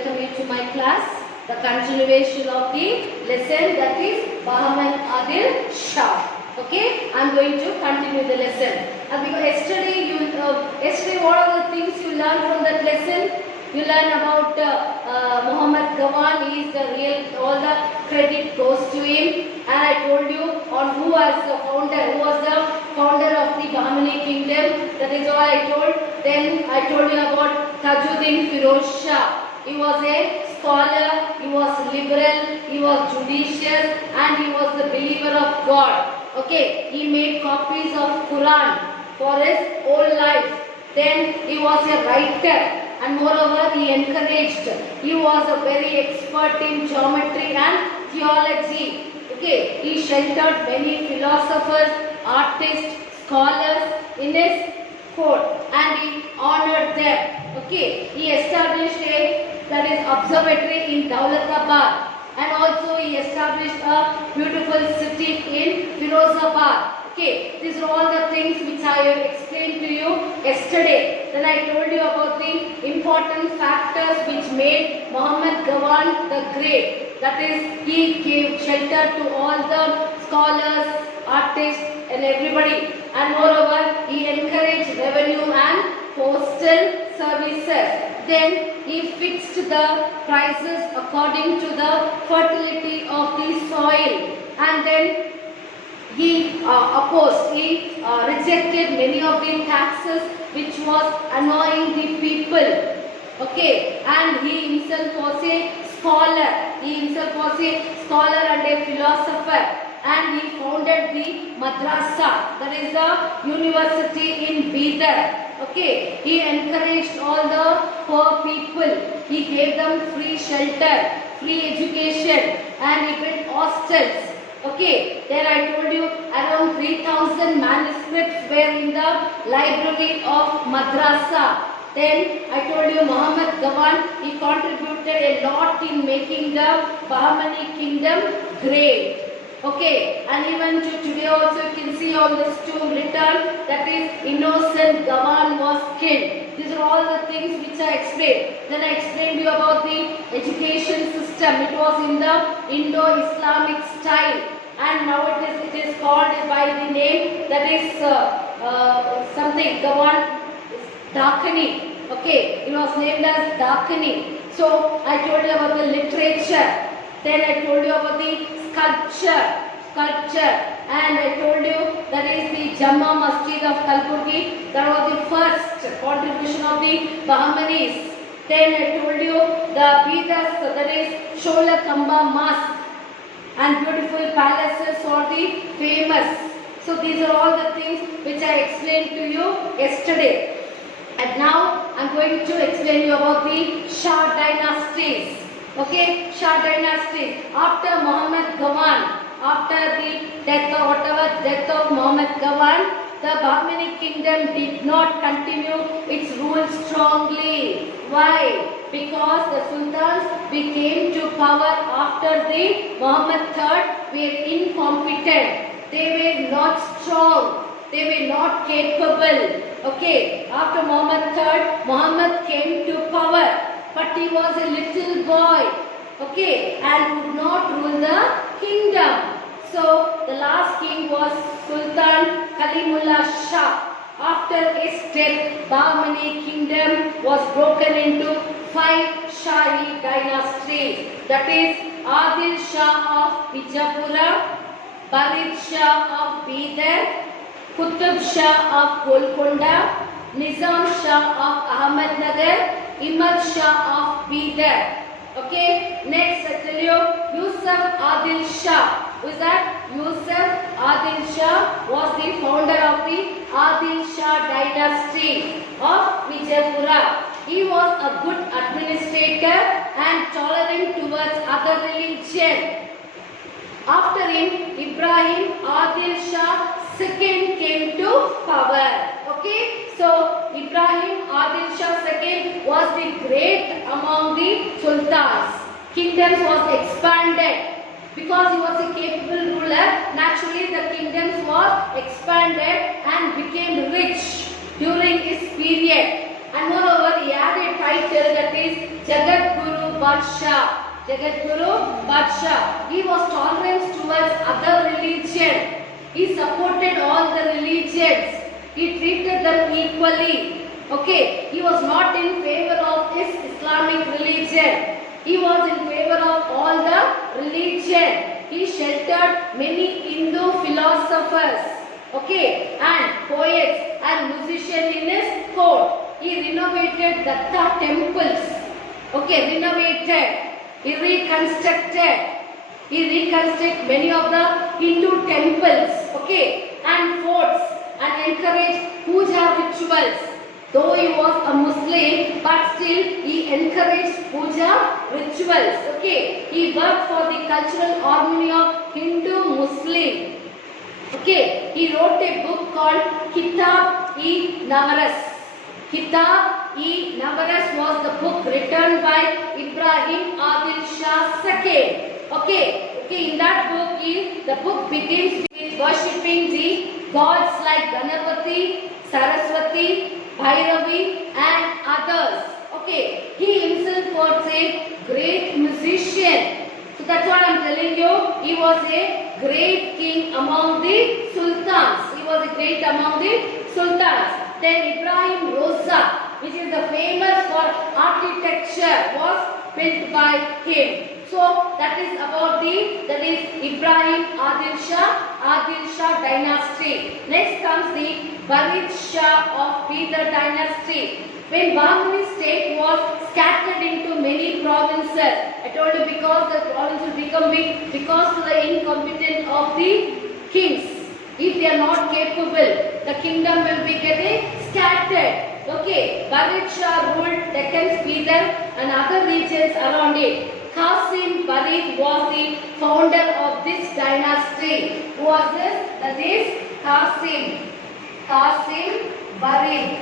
welcome you to my class. The continuation of the lesson, that is Muhammad Adil Shah. Okay, I am going to continue the lesson. And because yesterday what are the things you learned from that lesson? You learn about Muhammad Gawan. He is the real, all the credit goes to him. And I told you on who was the founder of the Bahmani kingdom. That is all I told. Then I told you about Tajuddin Firoz Shah. He was a scholar, he was liberal, he was judicious, and he was the believer of God. Okay, he made copies of Quran for his whole life. Then he was a writer. And moreover, he encouraged. He was a very expert in geometry and theology. Okay, he sheltered many philosophers, artists, scholars in his court, and he honored them. Okay, he established that is observatory in Daulatabad, and also he established a beautiful city in Firozabad. Okay, these are all the things which I have explained to you yesterday. Then I told you about the important factors which made Muhammad Gawan the Great. That is, he gave shelter to all the scholars, artists and everybody. And moreover, he encouraged revenue and postal services. Then he fixed the prices according to the fertility of the soil. And then he rejected many of the taxes which was annoying the people. Okay, and he himself was a scholar. And a philosopher. And he founded the madrasa, that is the university in Bidar. Okay, he encouraged all the poor people. He gave them free shelter, free education, and he built hostels. Okay, then I told you around 3,000 manuscripts were in the library of madrasa. Then I told you Muhammad Gawan, he contributed a lot in making the Bahmani kingdom great. Okay, and even today also you can see on this tomb written, that is innocent Gawan was killed. These are all the things which I explained. Then I explained you about the education system. It was in the Indo-Islamic style, and now it is called by the name, that is something Gawan Dakhani. Okay, it was named as Dakhani. So I told you about the literature. Then I told you about the sculpture, and I told you that is the Jamma Masjid of Kalburgi. That was the first contribution of the Bahmanis. Then I told you the Vedas, that is Shola Kamba Mosque, and beautiful palaces are the famous. So these are all the things which I explained to you yesterday. And now I am going to explain you about the Shah dynasties. Okay, Shah dynasty. After Muhammad Gawan, after the death of Muhammad Gawan, the Bahmani kingdom did not continue its rule strongly. Why? Because the sultans became to power after the Muhammad III were incompetent. They were not strong. They were not capable. Okay, after Muhammad III, Muhammad came to power. But he was a little boy, okay, and could not rule the kingdom. So the last king was Sultan Kalimullah Shah. After his death, Bahmani kingdom was broken into 5 Shahi dynasties. That is Adil Shah of Bijapura, Barid Shah of Bidar, Qutb Shah of Golconda, Nizam Shah of Ahmednagar, Imad Shah of Bidar. Okay, next I tell you Yusuf Adil Shah. Who is that? Yusuf Adil Shah was the founder of the Adil Shah dynasty of Vijaypura. He was a good administrator and tolerant towards other religion. After him, Ibrahim Adil Shah II came to power. Okay, so Ibrahim Adil Shah II was the great among the sultans. Kingdoms was expanded. Because he was a capable ruler, naturally the kingdoms was expanded and became rich during his period. And moreover, he had a title, that is Jagat Guru Badsha. Jagadguru Badsha. He was tolerant towards other religion. He supported all the religions. He treated them equally. Okay. He was not in favor of his Islamic religion. He was in favor of all the religion. He sheltered many Hindu philosophers, okay, and poets and musicians in his court. He renovated Datta temples, okay, he reconstructed many of the Hindu temples, okay, and forts, and encouraged puja rituals. Though he was a Muslim, but still he encouraged puja rituals. Okay, he worked for the cultural harmony of Hindu-Muslim. Okay, he wrote a book called Kitab-e-Navaras. Kitab-e-Navaras was the book written by Ibrahim Adil Shah II. Okay, in that book, the book begins with worshipping the gods like Ganapati, Saraswati, Bhairavi and others. Okay, he himself was a great musician. So that's what I am telling you. He was a great king among the sultans. Then Ibrahim Roza, which is the famous for architecture, was built by him. So that is about that is Ibrahim Adil Shah dynasty. Next comes the Barid Shah of Bidar dynasty. When Bahmani state was scattered into many provinces, I told you because the provinces become big because of the incompetence of the kings. If they are not capable, the kingdom will be getting scattered. Okay, Barid Shah ruled Deccan, Bidar and other regions around it. Qasim Barid was the founder of this dynasty. Who was this? That is Qasim Barid.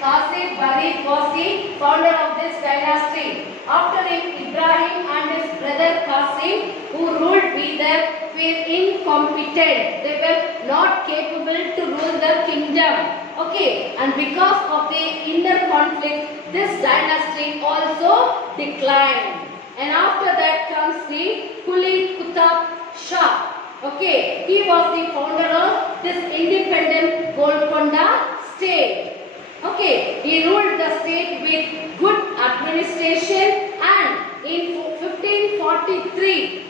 Qasim Barid was the founder of this dynasty. After him, Ibrahim and his brother Qasim, who ruled Bidar, were incompetent. They were not capable to rule the kingdom. Okay, and because of the inner conflict, this dynasty also declined. And after that comes the Quli Qutb Shah. Okay, he was the founder of this independent Golconda state. Okay, he ruled the state with good administration, and in 1543,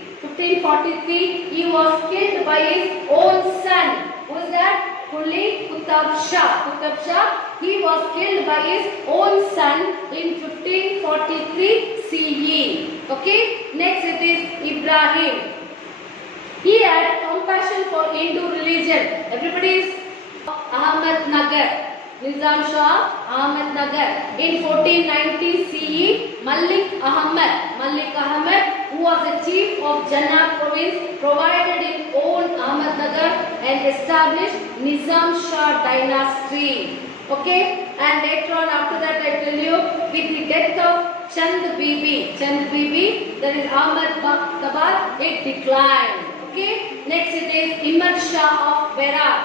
he was killed by his own son. Who is that? Quli Qutb Shah. He was killed by his own son in 1543 CE. Okay, next it is Ibrahim. He had compassion for Hindu religion. Everybody is Ahmednagar. Nizam Shah Ahmednagar. In 1490 CE, Malik Ahmed, who was the chief of Jannah province, provided his own Ahmednagar and established Nizam Shah dynasty. Okay, and later on after that I tell you, with the death of Chand Bibi, that is Ahmedabad, it declined. Okay, next it is Imad Shah of Berar.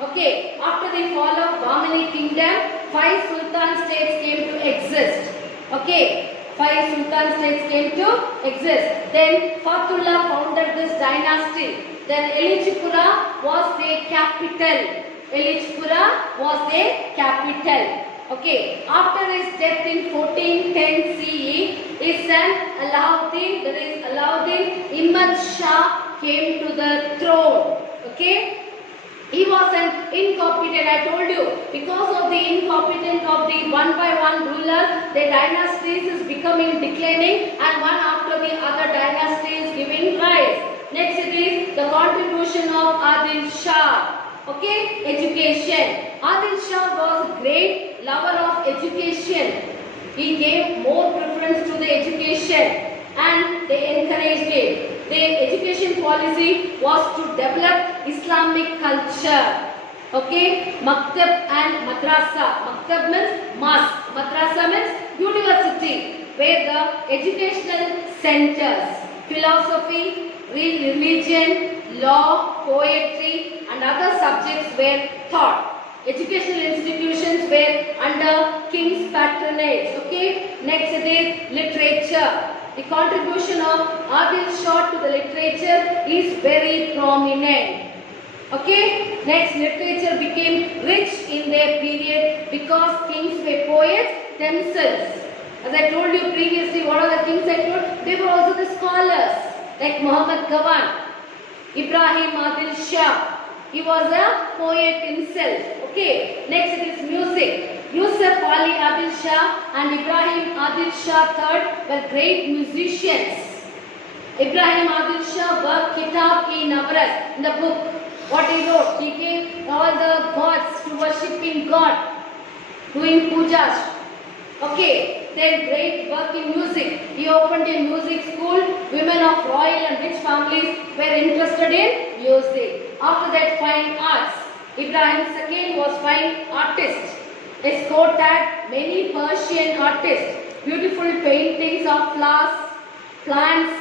Okay, after the fall of Bahmani kingdom, 5 sultan states came to exist. Okay, 5 sultan states came to exist. Then Fatullah founded this dynasty. Then Elichipura was the capital. Okay, after his death in 1410 CE, his son Alauddin, that is Alauddin Imad Shah, came to the throne. Okay, he was an incompetent. I told you, because of the incompetence of the one by one ruler, the dynasties is becoming declining, and one after the other dynasty is giving rise. Next it is the contribution of Adil Shah. Okay, education. Adil Shah was a great lover of education. He gave more preference to the education, and they encouraged it. The education policy was to develop Islamic culture. Okay, Maktab and Madrasa. Maktab means mosque, Madrasa means university, where the educational centers, philosophy, religion, law, poetry and other subjects were taught. Educational institutions were under under king's patronage. Okay. Next it is literature. The contribution of Adil Shah to the literature is very prominent. Okay. Next, literature became rich in their period because kings were poets themselves. As I told you previously, what are the kings I told? They were also the scholars, like Muhammad Gawan, Ibrahim Adil Shah. He was a poet himself. Okay. Next, it is music. Yusuf Ali Adil Shah and Ibrahim Adil Shah III were great musicians. Ibrahim Adil Shah worked Kitab-e-Navrat in the book. What he wrote? He gave all the gods to worshipping God, doing pujas. Okay, then great work in music. He opened a music school. Women of royal and rich families were interested in music. After that, fine arts. Ibrahim II was fine artist. His court had many Persian artists. Beautiful paintings of flowers, plants,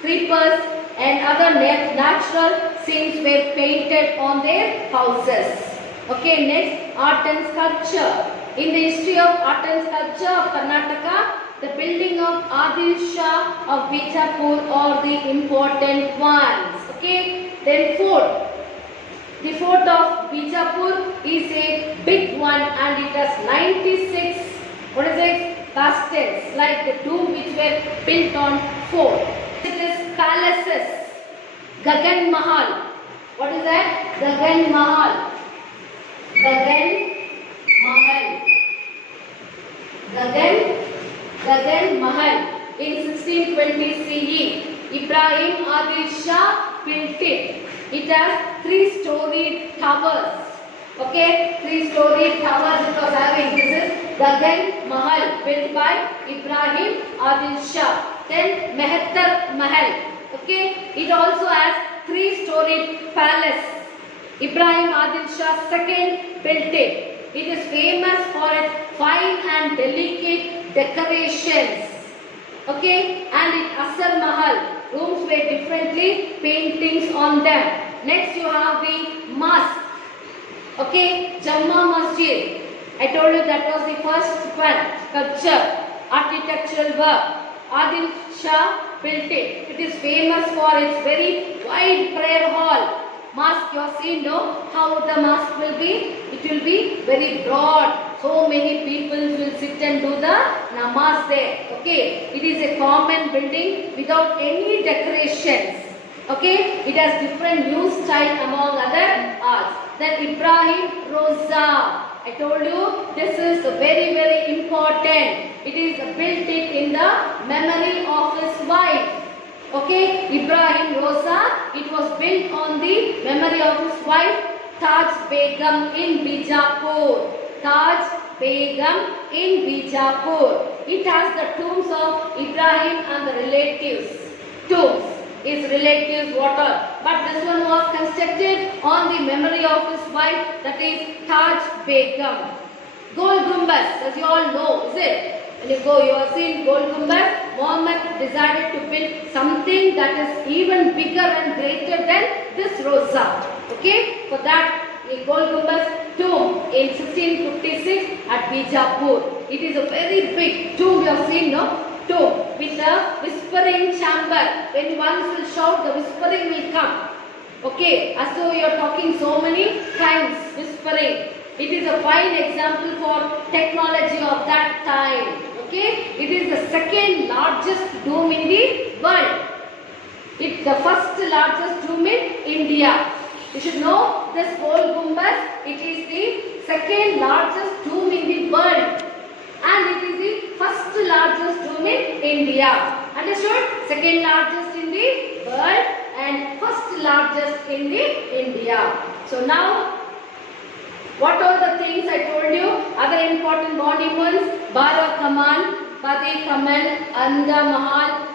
creepers and other natural scenes were painted on their houses. Okay, next, art and sculpture. In the history of art and sculpture of Karnataka, the building of Adil Shah of Bijapur are the important ones. Okay, then fort. The fort of Bijapur is a big one and it has 96, what is it? Bastions, like the tomb which were built on fort. It is palaces. Gagan Mahal. What is that? Gagan Mahal. Gagan Mahal. Gagan Mahal. In 1620 CE, Ibrahim Adil Shah built it. It has 3-storied towers. Okay, 3-storied towers it was having. This is Gagan Mahal built by Ibrahim Adil Shah. Then Mehetar Mahal. Okay, it also has 3-storied palace. Ibrahim Adil Shah II built it. It is famous for its fine and delicate decorations. Okay, and in Asar Mahal, rooms were differently paintings on them. Next you have the mosque. Okay, Jamma Masjid. I told you that was the first one. Sculpture, architectural work. Adil Shah built it. It is famous for its very wide prayer hall. Mosque, you have seen, no? How the mosque will be? It will be very broad. So many people will sit and do the namaz there. Okay, it is a common building without any decorations. Okay, it has different new style among other arts. Then Ibrahim Roza. I told you this is very, very important. It is built in the memory of his wife. Okay, Ibrahim Roza, it was built on the memory of his wife Taj Begum in Bijapur. Taj Begum in Bijapur. It has the tombs of Ibrahim and the relatives. Tombs. His relatives, water. But this one was constructed on the memory of his wife, that is Taj Begum. Gol Gumbaz, as you all know, is it? When you go, you have seen Gol Gumbaz. Muhammad decided to build something that is even bigger and greater than this Roza. Okay? For that, the Gol Gumbaz tomb in 1656 at Bijapur. It is a very big tomb, you have seen, no? Tomb with a whispering chamber. When one will shout, the whispering will come. Okay, as though you are talking so many times, whispering. It is a fine example for technology of that time. Okay, it is the second largest tomb in the world. It's the first largest tomb in India. You should know this Gol Gumbaz. It is the second largest tomb in the world. And it is the first largest tomb in India. Understood? Second largest in the world and first largest in the India. So now, what are the things I told you? Other important monuments: Bara Kaman, Badi Kaman, Anda Mahal,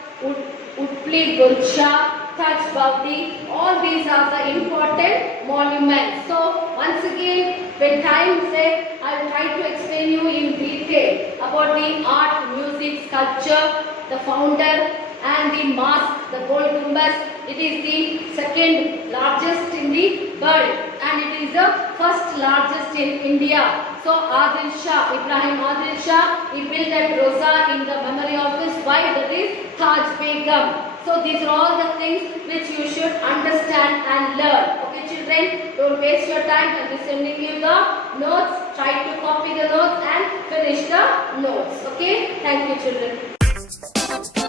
Utli Gulsha, Taj Bhavdi. All these are the important monuments. So once again, when time said, I will try to explain you in detail about the art, music, sculpture, the founder and the mosque, the Gol Gumbaz. It is the second largest in the world. and it is the first largest in India. So Adil Shah, Ibrahim Adil Shah, he built a roza in the memory of his wife, that is Taj Begum. So these are all the things which you should understand and learn. Okay children, don't waste your time. I will be sending you the notes. Try to copy the notes and finish the notes. Okay, thank you children.